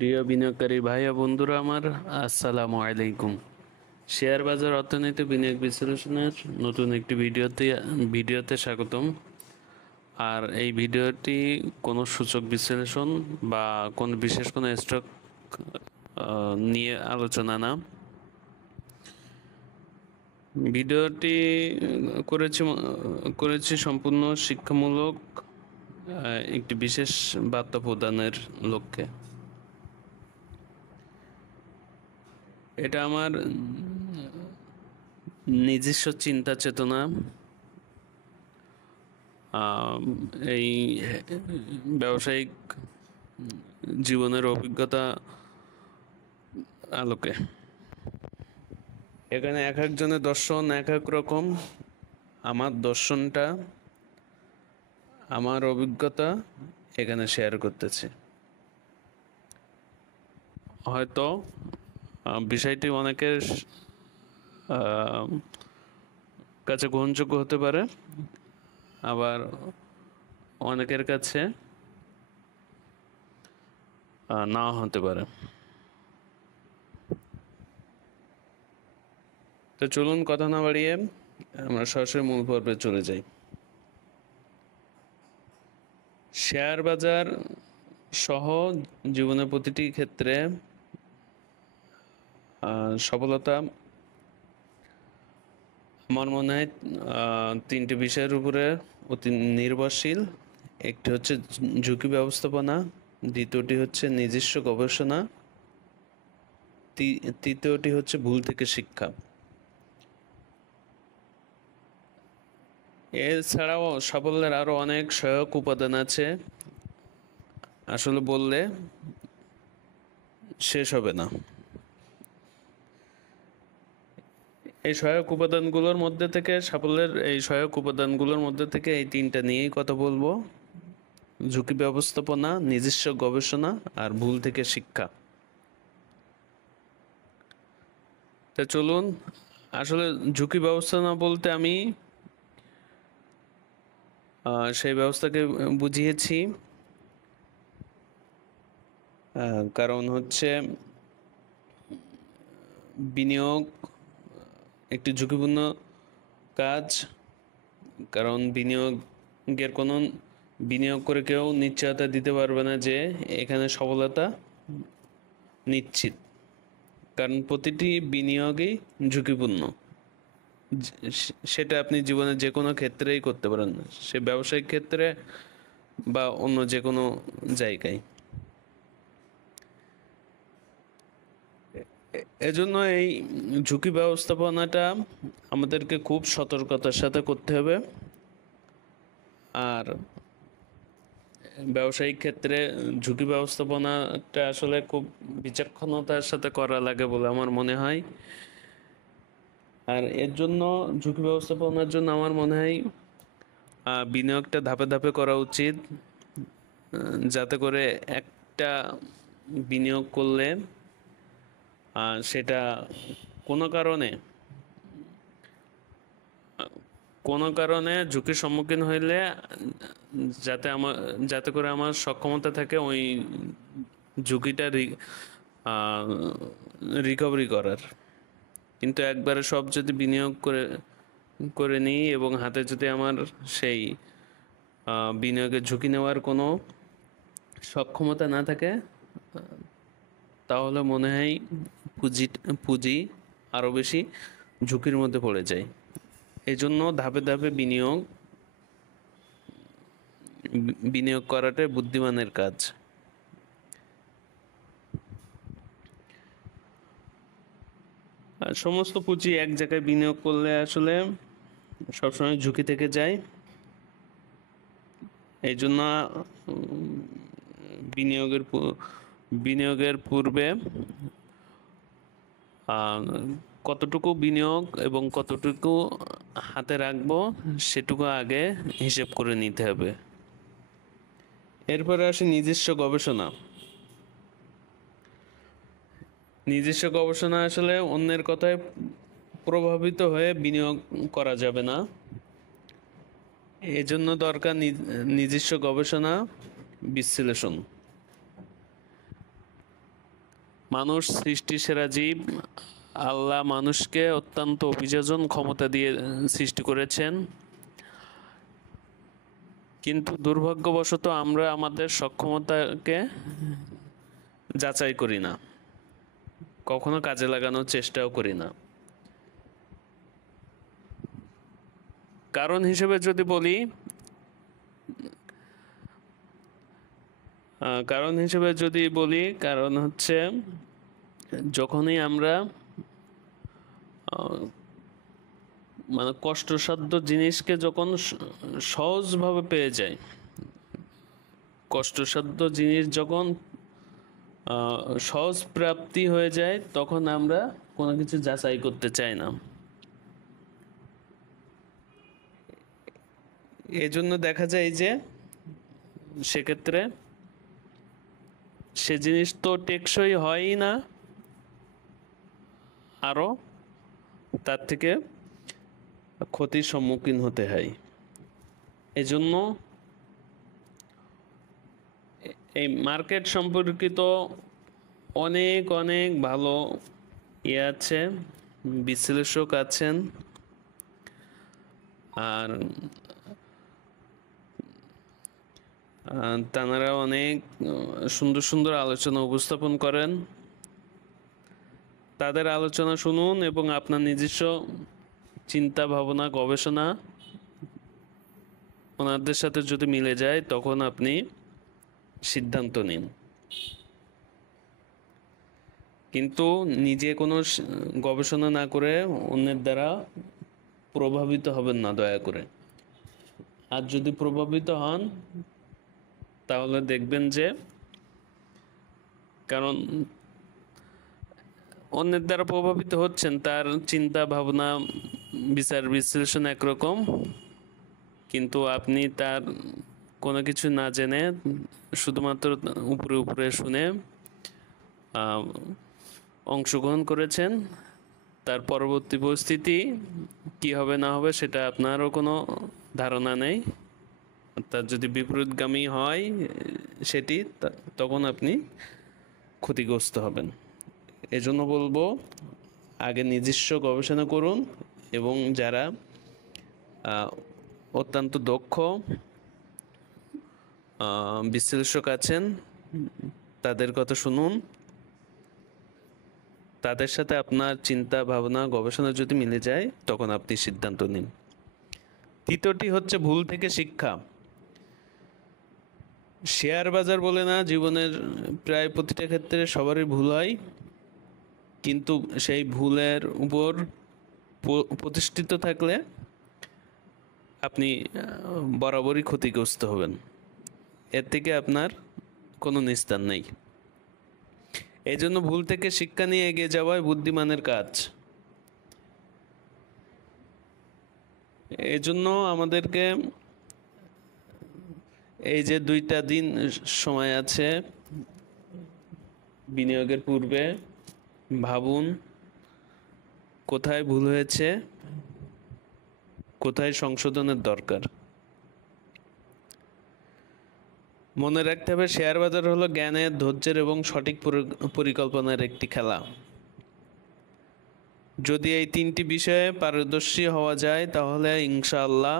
প্রিয় বিনিয়োগকারী ভাই ও বন্ধুরা আমার, আসসালামু আলাইকুম। শেয়ার বাজার অর্থনীতি বিনিয়োগ বিশ্লেষণের নতুন একটি ভিডিওতে স্বাগতম। আর এই ভিডিওটি কোনো সূচক বিশ্লেষণ বা কোনো বিশেষ কোনো স্টক নিয়ে আলোচনা না। ভিডিওটি করেছি সম্পূর্ণ শিক্ষামূলক একটি বিশেষ বার্তা প্রদানের লক্ষ্যে। এটা আমার নিজস্ব চিন্তা চেতনা, এই ব্যবসায়িক জীবনের অভিজ্ঞতা আলোকে। এখানে এক একজনের দর্শন এক এক রকম। আমার দর্শনটা, আমার অভিজ্ঞতা এখানে শেয়ার করতেছি। হয়তো বিষয়টি অনেকের কাছে গ্রহণযোগ্য হতে পারে, আবার অনেকের কাছে নাও হতে পারে। তো চলুন কথা না বাড়িয়ে আমরা সরাসরি মূল পর্বে চলে যাই। শেয়ার বাজার সহ জীবনের প্রতিটি ক্ষেত্রে সফলতা আমার মনে হয় তিনটি বিষয়ের উপরে অতি নির্ভরশীল। একটি হচ্ছে ঝুঁকি ব্যবস্থাপনা, দ্বিতীয়টি হচ্ছে নিজস্ব গবেষণা, তৃতীয়টি হচ্ছে ভুল থেকে শিক্ষা। এছাড়াও সাফল্যের আরও অনেক সহায়ক উপাদান আছে, আসলে বললে শেষ হবে না। এই সহায়ক উপাদানগুলোর মধ্যে থেকে এই তিনটা নিয়েই কথা বলবো: ঝুঁকি ব্যবস্থাপনা, নিজস্ব গবেষণা আর ভুল থেকে শিক্ষা। তা চলুন, আসলে ঝুঁকি ব্যবস্থাপনা বলতে আমি সেই ব্যবস্থাকে বুঝিয়েছি, কারণ হচ্ছে বিনিয়োগ একটি ঝুঁকিপূর্ণ কাজ। কারণ বিনিয়োগ করে কেউ নিশ্চয়তা দিতে পারবে না যে এখানে সফলতা নিশ্চিত, কারণ প্রতিটি বিনিয়োগই ঝুঁকিপূর্ণ। সেটা আপনি জীবনে যে কোনো ক্ষেত্রেই করতে পারেন, সে ব্যবসায়িক ক্ষেত্রে বা অন্য যে কোনো জায়গায়। এজন্য এই ঝুঁকি ব্যবস্থাপনাটা আমাদেরকে খুব সতর্কতার সাথে করতে হবে। আর ব্যবসায়িক ক্ষেত্রে ঝুঁকি ব্যবস্থাপনাটা আসলে খুব বিচক্ষণতার সাথে করা লাগে বলে আমার মনে হয়। আর এর জন্য ঝুঁকি ব্যবস্থাপনার জন্য আমার মনে হয় বিনিয়োগটা ধাপে ধাপে করা উচিত, যাতে করে একটা বিনিয়োগ করলে সেটা কোনো কারণে ঝুঁকির সম্মুখীন হইলে যাতে করে আমার সক্ষমতা থাকে ওই ঝুঁকিটা রিকভারি করার। কিন্তু একবারে সব যদি বিনিয়োগ করে নিই এবং হাতে যদি আমার সেই বিনিয়োগের ঝুঁকি নেওয়ার কোনো সক্ষমতা না থাকে, তাহলে মনে হয় পুঁজি আরও বেশি ঝুঁকির মধ্যে পড়ে যায়। এই জন্য ধাপে ধাপে বিনিয়োগ করাটাই বুদ্ধিমানের কাজ। আর সমস্ত পুঁজি এক জায়গায় বিনিয়োগ করলে আসলে সবসময় ঝুঁকি থেকে যায়। এই জন্য বিনিয়োগের পূর্বে কতটুকু বিনিয়োগ এবং কতটুকু হাতে রাখবো সেটুকু আগে হিসেব করে নিতে হবে। এরপরে আসে নিজস্ব গবেষণা। আসলে অন্যের কথায় প্রভাবিত হয়ে বিনিয়োগ করা যাবে না। এজন্য দরকার নিজস্ব গবেষণা বিশ্লেষণ। মানুষ সৃষ্টির সেরা জীব। আল্লাহ মানুষকে অত্যন্ত অভিযোজন ক্ষমতা দিয়ে সৃষ্টি করেছেন, কিন্তু দুর্ভাগ্যবশত আমরা আমাদের সক্ষমতাকে যাচাই করি না, কখনো কাজে লাগানোর চেষ্টাও করি না। কারণ হিসেবে যদি বলি, কারণ হচ্ছে যখনই আমরা মানে কষ্টসাধ্য জিনিসকে যখন সহজভাবে পেয়ে যাই, কষ্টসাধ্য জিনিস যখন সহজ প্রাপ্তি হয়ে যায়, তখন আমরা কোনো কিছু যাচাই করতে চাই না। এজন্য দেখা যায় যে সেক্ষেত্রে সে জিনিস তো টেকসই হয়ই না, আরও তার থেকে ক্ষতির সম্মুখীন হতে হয়। এজন্য এই মার্কেট সম্পর্কিত অনেক অনেক ভালো আছে, বিশ্লেষক আছেন, আর তাঁরা অনেক সুন্দর সুন্দর আলোচনা উপস্থাপন করেন। তাদের আলোচনা শুনুন এবং আপনার নিজস্ব চিন্তা ভাবনা গবেষণা ওনাদের সাথে যদি মিলে যায়, তখন আপনি সিদ্ধান্ত নিন। কিন্তু নিজে কোনো গবেষণা না করে অন্যের দ্বারা প্রভাবিত হবেন না, দয়া করে। আর যদি প্রভাবিত হন, তাহলে দেখবেন যে, কারণ অন্যের দ্বারা প্রভাবিত হচ্ছেন, তার চিন্তা ভাবনা বিচার বিশ্লেষণ একরকম, কিন্তু আপনি তার কোনো কিছু না জেনে শুধুমাত্র উপরে উপরে শুনে অংশগ্রহণ করেছেন। তার পরবর্তী পরিস্থিতি কি হবে না হবে সেটা আপনারও কোনো ধারণা নেই। তার যদি বিপরীতগামী হয় সেটি, তখন আপনি ক্ষতিগ্রস্ত হবেন। এজন্য বলবো, আগে নিজস্ব গবেষণা করুন এবং যারা অত্যন্ত দক্ষ বিশ্লেষক আছেন তাদের কথা শুনুন। তাদের সাথে আপনার চিন্তা ভাবনা গবেষণা যদি মিলে যায়, তখন আপনি সিদ্ধান্ত নিন। তৃতীয়টি হচ্ছে ভুল থেকে শিক্ষা। শেয়ার বাজার বলে না, জীবনের প্রায় প্রতিটা ক্ষেত্রে সবারই ভুল হয়, কিন্তু সেই ভুলের উপর প্রতিষ্ঠিত থাকলে আপনি বরাবরই ক্ষতিগ্রস্ত হবেন। এর থেকে আপনার কোনো নিস্তার নেই। এই জন্য ভুল থেকে শিক্ষা নিয়ে এগিয়ে যাওয়াই বুদ্ধিমানের কাজ। এই জন্য আমাদেরকে এই যে 2টা দিন সময় আছে বিনিয়োগের পূর্বে, ভাবুন কোথায় ভুল হয়েছে, কোথায় সংশোধনের দরকার। মনে রাখতে হবে, শেয়ার বাজার হলো জ্ঞানের, ধৈর্যের এবং সঠিক পরিকল্পনার একটি খেলা। যদি এই 3টি বিষয়ে পারদর্শী হওয়া যায়, তাহলে ইনশাআল্লাহ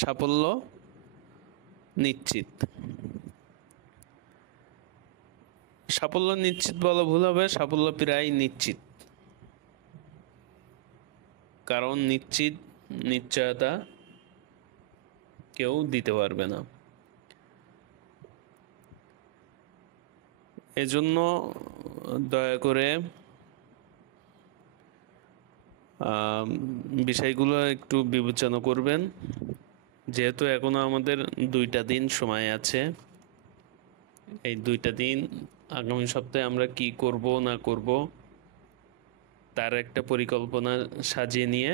সাফল্য নিশ্চিত। সাফল্য নিশ্চিত বলা ভুল হবে, সাফল্য প্রায় নিশ্চিত। কারণ নিশ্চিত নিশ্চয়তা কেউ দিতে পারবে না। এজন্য দয়া করে বিষয়গুলো একটু বিবেচনা করবেন। যেহেতু এখনো আমাদের 2টা দিন সময় আছে, এই 2টা দিন আগামী সপ্তাহে আমরা কি করব না করব তার একটা পরিকল্পনা সাজিয়ে নিয়ে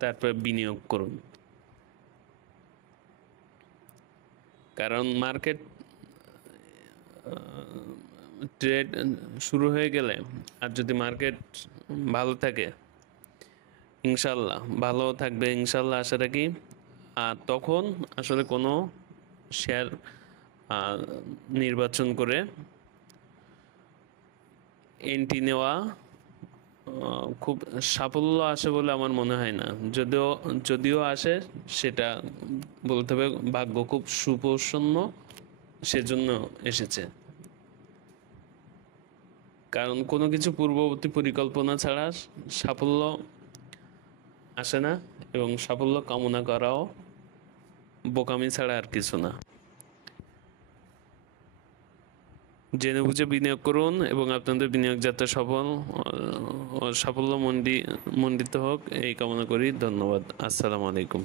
তারপর বিনিয়োগ করুন। কারণ মার্কেট ট্রেড শুরু হয়ে গেলে, আর যদি মার্কেট ভালো থাকে, ইনশাল্লাহ ভালো থাকবে, ইনশাল্লাহ আশা রাখি। আর তখন আসলে কোনো শেয়ার আহ, নির্বাচন করে এন্ট্রি নেওয়া খুব সাফল্য আসে বলে আমার মনে হয় না। যদিও যদিও আসে, সেটা বলতে হবে ভাগ্য খুব সুপ্রসন্ন, সেজন্য এসেছে। কারণ কোনো কিছু পূর্ববর্তী পরিকল্পনা ছাড়া সাফল্য আসে না, এবং সাফল্য কামনা করাও বোকামি ছাড়া আর কিছু না। জেনে বুঝে বিনিয়োগ করুন এবং আপনাদের বিনিয়োগ যাতে সফল ও সাফল্য মণ্ডিত হোক, এই কামনা করি। ধন্যবাদ। আসসালামু আলাইকুম।